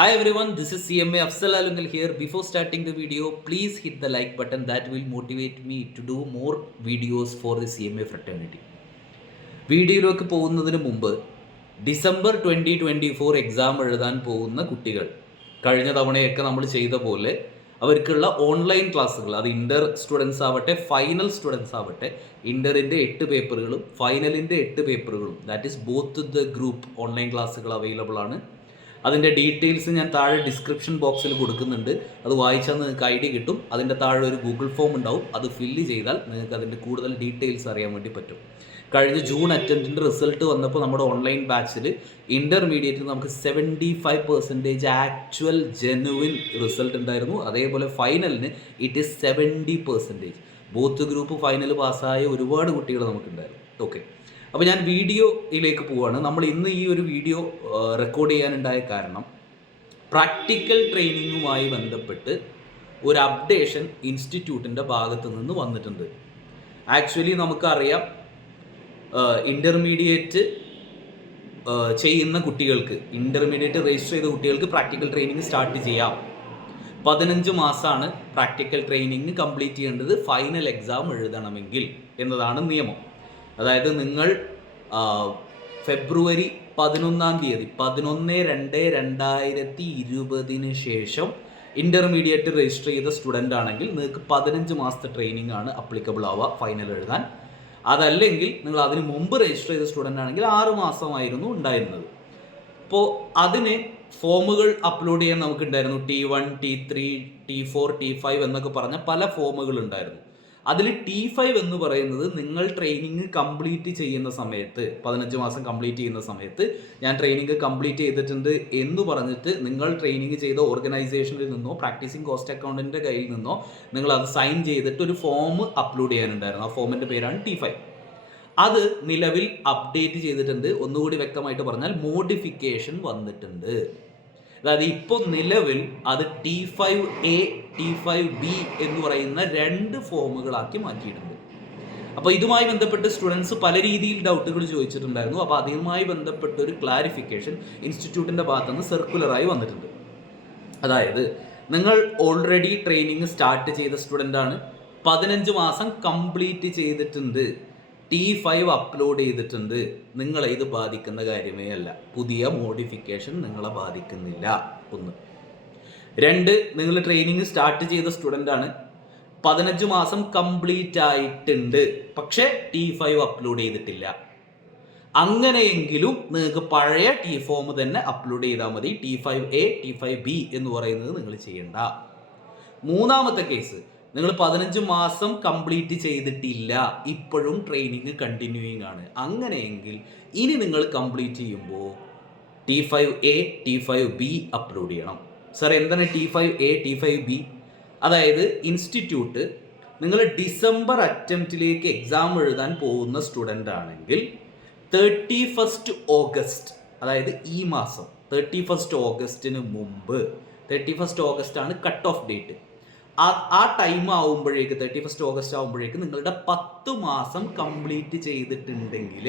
Hi everyone, this is CMA Afzal Alungal here. Before starting the video, please hit the like button. That will motivate me to do more videos for the CMA fraternity. വീഡിയോയിലേക്ക് പോകുന്നതിന് മുമ്പ് December 2024 exam എഴുതാൻ പോകുന്ന കുട്ടികൾ കഴിഞ്ഞ തവണയൊക്കെ നമ്മൾ ചെയ്ത പോലെ അവർക്കുള്ള ഓൺലൈൻ ക്ലാസ്സുകൾ, അത് ഇൻ്റർ സ്റ്റുഡൻസ് ആവട്ടെ ഫൈനൽ സ്റ്റുഡൻസ് ആവട്ടെ, ഇൻ്ററിൻ്റെ 8 പേപ്പറുകളും ഫൈനലിൻ്റെ 8 പേപ്പറുകളും, that is both the group online ക്ലാസ്സുകൾ അവൈലബിൾ ആണ്. അതിൻ്റെ ഡീറ്റെയിൽസ് ഞാൻ താഴെ ഡിസ്ക്രിപ്ഷൻ ബോക്സിൽ കൊടുക്കുന്നുണ്ട്. അത് വായിച്ചാൽ നിങ്ങൾക്ക് ഐഡിയ കിട്ടും. അതിൻ്റെ താഴെ ഒരു ഗൂഗിൾ ഫോം ഉണ്ടാവും. അത് ഫില്ല് ചെയ്താൽ നിങ്ങൾക്ക് അതിൻ്റെ കൂടുതൽ ഡീറ്റെയിൽസ് അറിയാൻ വേണ്ടി പറ്റും. കഴിഞ്ഞ ജൂൺ അറ്റംപ്റ്റിൻ്റെ റിസൾട്ട് വന്നപ്പോൾ നമ്മുടെ ഓൺലൈൻ ബാച്ചിൽ ഇൻ്റർമീഡിയറ്റിൽ നമുക്ക് 75% ആക്ച്വൽ ജെനുവിൻ റിസൾട്ട് ഉണ്ടായിരുന്നു. അതേപോലെ ഫൈനലിന് it is 70%. Both group final പാസ്സായ ഒരുപാട് കുട്ടികൾ നമുക്കുണ്ടായിരുന്നു. ഓക്കെ, അപ്പോൾ ഞാൻ വീഡിയോയിലേക്ക് പോവുകയാണ്. നമ്മൾ ഇന്ന് ഈ ഒരു വീഡിയോ റെക്കോർഡ് ചെയ്യാനുണ്ടായ കാരണം പ്രാക്ടിക്കൽ ട്രെയിനിങ്ങുമായി ബന്ധപ്പെട്ട് ഒരു അപ്ഡേഷൻ ഇൻസ്റ്റിറ്റ്യൂട്ടിൻ്റെ ഭാഗത്ത് നിന്ന് വന്നിട്ടുണ്ട്. ആക്ച്വലി നമുക്കറിയാം, ഇൻ്റർമീഡിയറ്റ് ചെയ്യുന്ന കുട്ടികൾക്ക്, ഇൻ്റർമീഡിയറ്റ് രജിസ്റ്റർ ചെയ്ത കുട്ടികൾക്ക് പ്രാക്ടിക്കൽ ട്രെയിനിങ് സ്റ്റാർട്ട് ചെയ്യാം. 15 മാസമാണ് പ്രാക്ടിക്കൽ ട്രെയിനിങ് കംപ്ലീറ്റ് ചെയ്യേണ്ടത് ഫൈനൽ എക്സാം എഴുതണമെങ്കിൽ എന്നതാണ് നിയമം. അതായത് നിങ്ങൾ ഫെബ്രുവരി 11/2/2020 ശേഷം ഇൻ്റർമീഡിയറ്റ് രജിസ്റ്റർ ചെയ്ത സ്റ്റുഡൻ്റ് ആണെങ്കിൽ നിങ്ങൾക്ക് 15 മാസത്തെ ട്രെയിനിങ് ആണ് അപ്ലിക്കബിൾ ആവുക ഫൈനൽ എഴുതാൻ. അതല്ലെങ്കിൽ നിങ്ങൾ അതിന് മുമ്പ് രജിസ്റ്റർ ചെയ്ത സ്റ്റുഡൻ്റ് ആണെങ്കിൽ 6 മാസമായിരുന്നു ഉണ്ടായിരുന്നത്. അപ്പോൾ അതിന് ഫോമുകൾ അപ്ലോഡ് ചെയ്യാൻ നമുക്കുണ്ടായിരുന്നു. T1, T3, T4, T5 എന്നൊക്കെ പറഞ്ഞ പല ഫോമുകൾ ഉണ്ടായിരുന്നു. അതിൽ T5 എന്ന് പറയുന്നത് നിങ്ങൾ ട്രെയിനിങ് കംപ്ലീറ്റ് ചെയ്യുന്ന സമയത്ത്, 15 മാസം കംപ്ലീറ്റ് ചെയ്യുന്ന സമയത്ത് ഞാൻ ട്രെയിനിങ് കംപ്ലീറ്റ് ചെയ്തിട്ടുണ്ട് എന്ന് പറഞ്ഞിട്ട് നിങ്ങൾ ട്രെയിനിങ് ചെയ്ത ഓർഗനൈസേഷനിൽ നിന്നോ പ്രാക്ടീസിങ് കോസ്റ്റ് അക്കൗണ്ടിൻ്റെ കയ്യിൽ നിന്നോ നിങ്ങൾ അത് സൈൻ ചെയ്തിട്ട് ഒരു ഫോം അപ്ലോഡ് ചെയ്യാനുണ്ടായിരുന്നു. ആ ഫോമിൻ്റെ പേരാണ് T5. അത് നിലവിൽ അപ്ഡേറ്റ് ചെയ്തിട്ടുണ്ട്. ഒന്നുകൂടി വ്യക്തമായിട്ട് പറഞ്ഞാൽ മോഡിഫിക്കേഷൻ വന്നിട്ടുണ്ട്. അതായത് ഇപ്പോൾ നിലവിൽ അത് T5A, T5B എന്ന് പറയുന്ന 2 ഫോമുകളാക്കി മാറ്റിയിട്ടുണ്ട്. അപ്പോൾ ഇതുമായി ബന്ധപ്പെട്ട് സ്റ്റുഡൻസ് പല രീതിയിൽ ഡൗട്ടുകൾ ചോദിച്ചിട്ടുണ്ടായിരുന്നു. അപ്പോൾ അതുമായി ബന്ധപ്പെട്ട ഒരു ക്ലാരിഫിക്കേഷൻ ഇൻസ്റ്റിറ്റ്യൂട്ടിൻ്റെ ഭാഗത്തുനിന്ന് സർക്കുലറായി വന്നിട്ടുണ്ട്. അതായത് നിങ്ങൾ ഓൾറെഡി ട്രെയിനിങ് സ്റ്റാർട്ട് ചെയ്ത സ്റ്റുഡൻ്റാണ്, 15 മാസം കംപ്ലീറ്റ് ചെയ്തിട്ടുണ്ട്, T5 അപ്ലോഡ് ചെയ്തിട്ടുണ്ട്, നിങ്ങളെ ഇത് ബാധിക്കുന്ന കാര്യമേ അല്ല. പുതിയ മോഡിഫിക്കേഷൻ നിങ്ങളെ ബാധിക്കുന്നില്ല. 1. 2, നിങ്ങൾ ട്രെയിനിങ് സ്റ്റാർട്ട് ചെയ്ത സ്റ്റുഡൻ്റ് ആണ്, 15 മാസം കംപ്ലീറ്റ് ആയിട്ടുണ്ട്, പക്ഷേ T5 അപ്ലോഡ് ചെയ്തിട്ടില്ല. അങ്ങനെയെങ്കിലും നിങ്ങൾക്ക് പഴയ T ഫോം തന്നെ അപ്ലോഡ് ചെയ്താൽ മതി. T5A, T5B എന്ന് പറയുന്നത് നിങ്ങൾ ചെയ്യണ്ട. 3ാമത്തെ കേസ്, നിങ്ങൾ 15 മാസം കംപ്ലീറ്റ് ചെയ്തിട്ടില്ല, ഇപ്പോഴും ട്രെയിനിങ് കണ്ടിന്യൂയിങ് ആണ്. അങ്ങനെയെങ്കിൽ ഇനി നിങ്ങൾ കംപ്ലീറ്റ് ചെയ്യുമ്പോൾ T5A, T5B അപ്ലോഡ് ചെയ്യണം. സാർ എന്താണ് T5A, T5B? അതായത് ഇൻസ്റ്റിറ്റ്യൂട്ട് നിങ്ങൾ ഡിസംബർ അറ്റംപ്റ്റിലേക്ക് എക്സാം എഴുതാൻ പോകുന്ന സ്റ്റുഡൻ്റ് ആണെങ്കിൽ 31 ഓഗസ്റ്റ്, അതായത് ഈ മാസം 31 ഓഗസ്റ്റിന് മുമ്പ്, 31 ഓഗസ്റ്റ് ആണ് കട്ട് ഓഫ് ഡേറ്റ്. ആ ടൈം ആവുമ്പോഴേക്ക് 31 ഓഗസ്റ്റ് ആവുമ്പോഴേക്ക് നിങ്ങളുടെ 10 മാസം കംപ്ലീറ്റ് ചെയ്തിട്ടുണ്ടെങ്കിൽ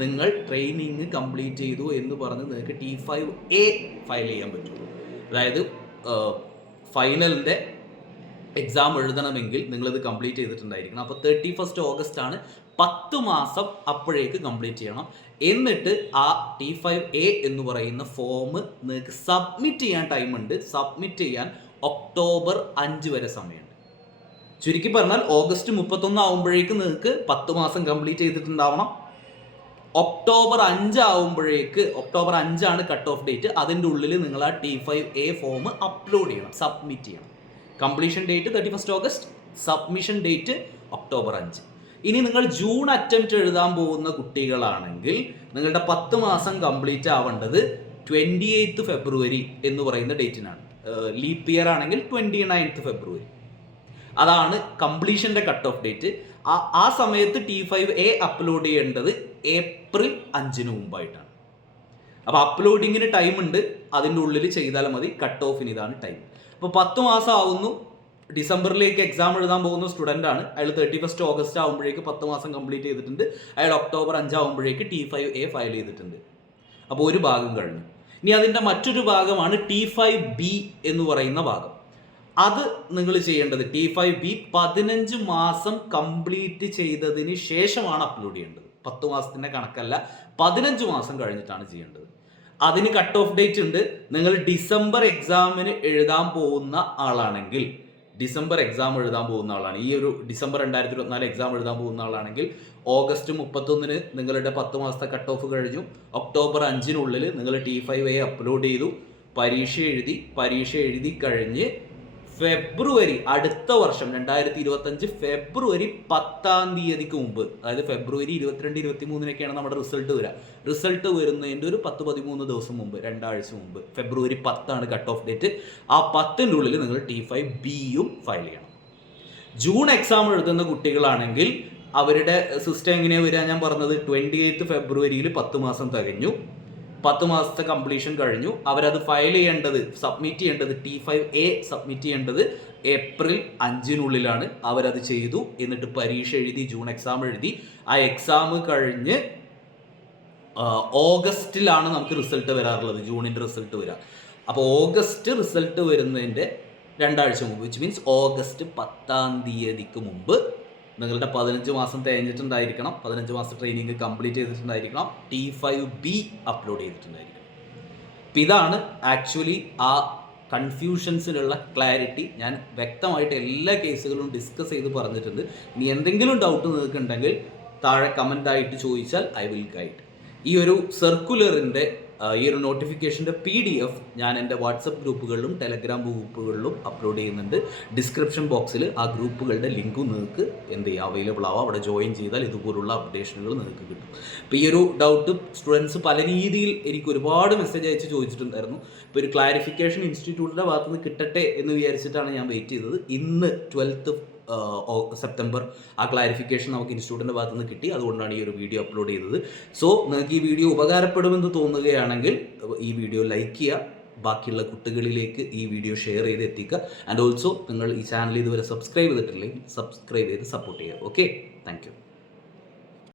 നിങ്ങൾ ട്രെയിനിങ് കംപ്ലീറ്റ് ചെയ്തു എന്ന് പറഞ്ഞ് നിങ്ങൾക്ക് T5A ഫയൽ ചെയ്യാൻ പറ്റും. അതായത് ഫൈനലിൻ്റെ എക്സാം എഴുതണമെങ്കിൽ നിങ്ങളിത് കംപ്ലീറ്റ് ചെയ്തിട്ടുണ്ടായിരിക്കണം. അപ്പോൾ 31 ഓഗസ്റ്റ് ആണ്, 10 മാസം അപ്പോഴേക്ക് കംപ്ലീറ്റ് ചെയ്യണം. എന്നിട്ട് ആ T5A എന്ന് പറയുന്ന ഫോം നിങ്ങൾക്ക് സബ്മിറ്റ് ചെയ്യാൻ ടൈമുണ്ട്. സബ്മിറ്റ് ചെയ്യാൻ ഒക്ടോബർ 5 വരെ സമയമുണ്ട്. ചുരുക്കി പറഞ്ഞാൽ ഓഗസ്റ്റ് 31 ആകുമ്പോഴേക്ക് നിങ്ങൾക്ക് 10 മാസം കംപ്ലീറ്റ് ചെയ്തിട്ടുണ്ടാവണം. ഒക്ടോബർ 5 ആകുമ്പോഴേക്ക്, ഒക്ടോബർ 5 ആണ് കട്ട് ഓഫ് ഡേറ്റ്, അതിൻ്റെ ഉള്ളിൽ നിങ്ങൾ ആ T5A ഫോം അപ്ലോഡ് ചെയ്യണം, സബ്മിറ്റ് ചെയ്യണം. Completion date 31 August, submission date October 5. ഇനി നിങ്ങൾ ജൂൺ അറ്റംപ്റ്റ് എഴുതാൻ പോകുന്ന കുട്ടികളാണെങ്കിൽ നിങ്ങളുടെ 10 മാസം കംപ്ലീറ്റ് ആവേണ്ടത് 28 ഫെബ്രുവരി എന്ന് പറയുന്ന ഡേറ്റിനാണ്. ലീപ്പ് ഇയർ ആണെങ്കിൽ 29 ഫെബ്രുവരി. അതാണ് കംപ്ലീഷൻ്റെ കട്ട് ഓഫ് ഡേറ്റ്. ആ സമയത്ത് T5A അപ്ലോഡ് ചെയ്യേണ്ടത് ഏപ്രിൽ 5 മുമ്പായിട്ടാണ്. അപ്പോൾ അപ്ലോഡിങ്ങിന് ടൈം ഉണ്ട്, അതിൻ്റെ ഉള്ളിൽ ചെയ്താൽ മതി. കട്ട് ഓഫിന് ഇതാണ് ടൈം. അപ്പോൾ 10 മാസം ആവുന്നു, ഡിസംബറിലേക്ക് എക്സാം എഴുതാൻ പോകുന്ന സ്റ്റുഡൻ്റ് ആണ്. അയാൾ 31 ഓഗസ്റ്റ് ആകുമ്പോഴേക്ക് 10 മാസം കംപ്ലീറ്റ് ചെയ്തിട്ടുണ്ട്. അയാൾ ഒക്ടോബർ 5 ആകുമ്പോഴേക്ക് T5A ഫയൽ ചെയ്തിട്ടുണ്ട്. അപ്പോൾ ഒരു ഭാഗം കഴിഞ്ഞു. ഇനി അതിൻ്റെ മറ്റൊരു ഭാഗമാണ് T5B എന്ന് പറയുന്ന ഭാഗം. അത് നിങ്ങൾ ചെയ്യേണ്ടത് T5B 15 മാസം കംപ്ലീറ്റ് ചെയ്തതിന് ശേഷമാണ് അപ്ലോഡ് ചെയ്യേണ്ടത്. 10 മാസത്തിൻ്റെ കണക്കല്ല, 15 മാസം കഴിഞ്ഞിട്ടാണ് ചെയ്യേണ്ടത്. അതിന് കട്ട് ഓഫ് ഡേറ്റ് ഉണ്ട്. നിങ്ങൾ ഡിസംബർ എക്സാമിന് എഴുതാൻ പോകുന്ന ആളാണെങ്കിൽ, ഈ ഒരു ഡിസംബർ 2024 എക്സാം എഴുതാൻ പോകുന്ന ആളാണെങ്കിൽ ഓഗസ്റ്റ് 31 നിങ്ങളുടെ 10 മാസത്തെ കട്ട് ഓഫ് കഴിഞ്ഞു. ഒക്ടോബർ 5 നിങ്ങൾ T5A അപ്ലോഡ് ചെയ്തു, പരീക്ഷ എഴുതി കഴിഞ്ഞ് ഫെബ്രുവരി അടുത്ത വർഷം 2025 ഫെബ്രുവരി 10 മുമ്പ്, അതായത് ഫെബ്രുവരി 22, 23 നമ്മുടെ റിസൾട്ട് വരുന്നതിൻ്റെ ഒരു 10-13 ദിവസം മുമ്പ്, 2 ആഴ്ച മുമ്പ്, ഫെബ്രുവരി 10 കട്ട് ഓഫ് ഡേറ്റ്. ആ 10ൻ്റെ ഉള്ളിൽ നിങ്ങൾ T5Bയും ഫയൽ ചെയ്യണം. ജൂൺ എക്സാം എഴുതുന്ന കുട്ടികളാണെങ്കിൽ അവരുടെ സിസ്റ്റം എങ്ങനെയാണ് വരിക? ഞാൻ പറഞ്ഞത് 28 ഫെബ്രുവരിയിൽ 10 മാസം തികഞ്ഞു, 10 മാസത്തെ കംപ്ലീഷൻ കഴിഞ്ഞു. അവരത് ഫയൽ ചെയ്യേണ്ടത്, സബ്മിറ്റ് ചെയ്യേണ്ടത്, T5A സബ്മിറ്റ് ചെയ്യേണ്ടത് ഏപ്രിൽ 5 അവരത് ചെയ്തു. എന്നിട്ട് പരീക്ഷ എഴുതി, ജൂൺ എക്സാം എഴുതി. ആ എക്സാം കഴിഞ്ഞ് ഓഗസ്റ്റിലാണ് നമുക്ക് റിസൾട്ട് വരാറുള്ളത്, ജൂണിൻ്റെ റിസൾട്ട് വരിക. അപ്പോൾ ഓഗസ്റ്റ് റിസൾട്ട് വരുന്നതിൻ്റെ 2 ആഴ്ച മുമ്പ്, വിച്ച് മീൻസ് ഓഗസ്റ്റ് 10 മുമ്പ് നിങ്ങളുടെ 15 മാസം തികഞ്ഞിട്ടുണ്ടായിരിക്കണം, 15 മാസം ട്രെയിനിങ് കംപ്ലീറ്റ് ചെയ്തിട്ടുണ്ടായിരിക്കണം, T5B അപ്ലോഡ് ചെയ്തിട്ടുണ്ടായിരിക്കണം. അപ്പം ഇതാണ് ആക്ച്വലി ആ കൺഫ്യൂഷൻസിലുള്ള ക്ലാരിറ്റി. ഞാൻ വ്യക്തമായിട്ട് എല്ലാ കേസുകളും ഡിസ്കസ് ചെയ്ത് പറഞ്ഞിട്ടുണ്ട്. ഇനി എന്തെങ്കിലും ഡൗട്ട് നിങ്ങൾക്കുണ്ടെങ്കിൽ താഴെ കമൻ്റായിട്ട് ചോദിച്ചാൽ ഐ വിൽ ഗൈഡ്. ഈ ഒരു സർക്കുലറിൻ്റെ ഈ ഒരു നോട്ടിഫിക്കേഷൻ്റെ PDF ഞാൻ എൻ്റെ വാട്സപ്പ് ഗ്രൂപ്പുകളിലും ടെലഗ്രാം ഗ്രൂപ്പുകളിലും അപ്ലോഡ് ചെയ്യുന്നുണ്ട്. ഡിസ്ക്രിപ്ഷൻ ബോക്സിൽ ആ ഗ്രൂപ്പുകളുടെ ലിങ്കും നിങ്ങൾക്ക് അവൈലബിൾ ആവാം. അവിടെ ജോയിൻ ചെയ്താൽ ഇതുപോലുള്ള അപ്ഡേഷനുകൾ നിങ്ങൾക്ക് കിട്ടും. അപ്പോൾ ഈ ഒരു ഡൗട്ട് സ്റ്റുഡൻസ് പല രീതിയിൽ എനിക്ക് ഒരുപാട് മെസ്സേജ് അയച്ച് ചോദിച്ചിട്ടുണ്ടായിരുന്നു. ഇപ്പോൾ ഒരു ക്ലാരിഫിക്കേഷൻ ഇൻസ്റ്റിറ്റ്യൂട്ടിൻ്റെ ഭാഗത്ത് നിന്ന് കിട്ടട്ടെ എന്ന് വിചാരിച്ചിട്ടാണ് ഞാൻ വെയിറ്റ് ചെയ്തത്. ഇന്ന് 12 സെപ്റ്റംബർ ആ ക്ലാരിഫിക്കേഷൻ നമുക്ക് ഇൻസ്റ്റിറ്റ്യൂട്ടിൻ്റെ ഭാഗത്ത് നിന്ന് കിട്ടി. അതുകൊണ്ടാണ് ഈ ഒരു വീഡിയോ അപ്ലോഡ് ചെയ്തത്. സോ നിങ്ങൾക്ക് ഈ വീഡിയോ ഉപകാരപ്പെടുമെന്ന് തോന്നുകയാണെങ്കിൽ ഈ വീഡിയോ ലൈക്ക് ചെയ്യുക, ബാക്കിയുള്ള കുട്ടികളിലേക്ക് ഈ വീഡിയോ ഷെയർ ചെയ്ത് എത്തിക്കുക. ആൻഡ് ഓൾസോ നിങ്ങൾ ഈ ചാനൽ ഇതുവരെ സബ്സ്ക്രൈബ് ചെയ്തിട്ടില്ലെങ്കിൽ സബ്സ്ക്രൈബ് ചെയ്ത് സപ്പോർട്ട് ചെയ്യുക. Okay, thank you.